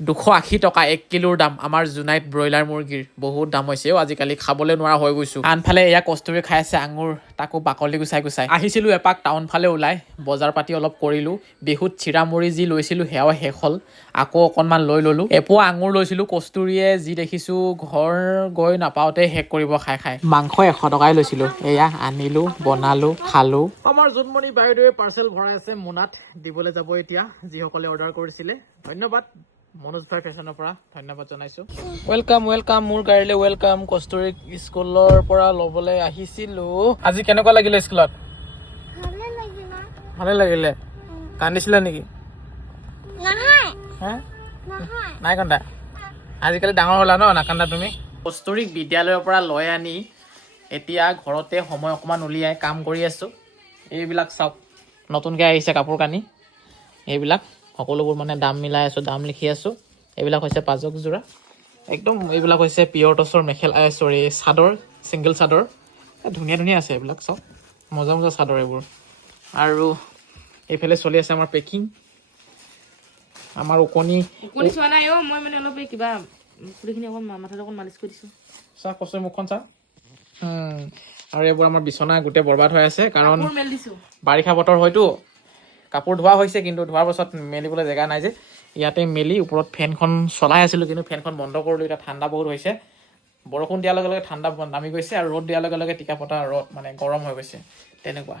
280 টকা 1 কিলোৰ দাম আমাৰ জুনাইত ব্ৰইলাৰ মুৰ্গীৰ বহুত দাম হৈছে আজিকালি খাবলৈ নোৱাৰা হৈ গৈছো আনফালে এয়া কষ্টুৰি খাই আছে আঙুৰ তাকো বাকলি গুচাই গুচাই আহিছিলো এপাক টাউন ফালে ওলাই বজাৰ পাতি অলপ কৰিলো বিহুত চিৰা মুড়ি যি লৈছিলো হেয়াও শেষ হ'ল আকৌ অকনমান লৈ ললো এপোৱা আঙুৰ লৈছিলো কষ্টুৰিয়ে যি দেখিছো ঘৰ গৈ নাপাওতে শেষ কৰিব খাই খাই মাংস 100 টকাই লৈছিলো এয়া আনিলো বনালো খালো আমাৰ জুনমণি বাইদেৱে পাৰ্চেল ভৰাই আছে মোনাত দিবলৈ যাব এতিয়া যিসকলে অৰ্ডাৰ কৰিছিলে ধন্যবাদ মনোজ ভাই ফেশনৰ পৰা ধন্যবাদ জনাইছো ওয়েলকাম মোৰ গাড়ীলৈ ওয়েলকাম কষ্টুৰিক স্কুলৰ পৰা ল'বলৈ আহিছিলো আজি কেনেকুৱা লাগিলে স্কুলত ভালে লাগিলে কান্দিছিলে নেকি নাই কান্দা আজিকালি ডাঙৰ হ'লা ন নাকান্দা তুমি কষ্টুৰিক বিদ্যালয়ৰ পৰা লৈ আনি এতিয়া ঘৰতে সময় অকমান উলিয়াই কাম কৰি আছো এইবিলাক চাওক নতুনকৈ আহিছে কাপোৰ কানি এইবিলাক সকলোবোৰ মানে দাম মিলাই আছো দাম লিখি আছো এইবিলাক হৈছে পাজক জোৰা একদম এইবিলাক হৈছে পিয়ৰ টছৰ মেখেলা সৰি চাদৰ সিঙ্গেল চাদৰ ধুনীয়া ধুনীয়া আছে এইবিলাক চব মজা মজা চাদৰ এইবোৰ আৰু এইফালে চলি আছে আমাৰ পেকিং আমাৰ উকনি চোৱা নাই মই মানে অলপ কিবা পুৰিখিনি অকণ মাথাত অকণ মালিচ কৰি দিছো চা কষ্ট মুখখন চা আৰু এইবোৰ আমাৰ বিছনা গোটেই বৰবাদ হৈ আছে কাৰণ বাৰিষা বতৰ হয়তো কাপোৰ ধোৱা হৈছে কিন্তু ধোৱাৰ পাছত মেলিবলৈ জেগা নাই যে ইয়াতে মেলি ওপৰত ফেনখন চলাই আছিলো কিন্তু ফেনখন বন্ধ কৰিলো এতিয়া ঠাণ্ডা বহুত হৈছে বৰষুণ দিয়াৰ লগে লগে ঠাণ্ডা নামি গৈছে আৰু ৰ'দ দিয়াৰ লগে লগে টিকা ফটা ৰ'দ মানে গৰম হৈ গৈছে তেনেকুৱা